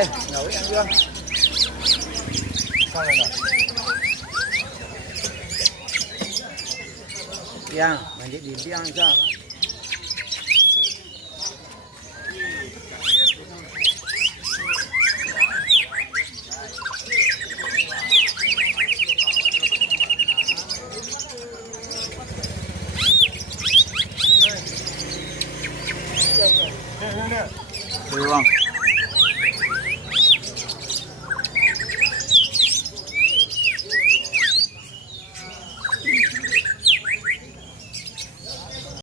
đây nấu ăn chưa sao rồi yang manjat di tiang sama Bang.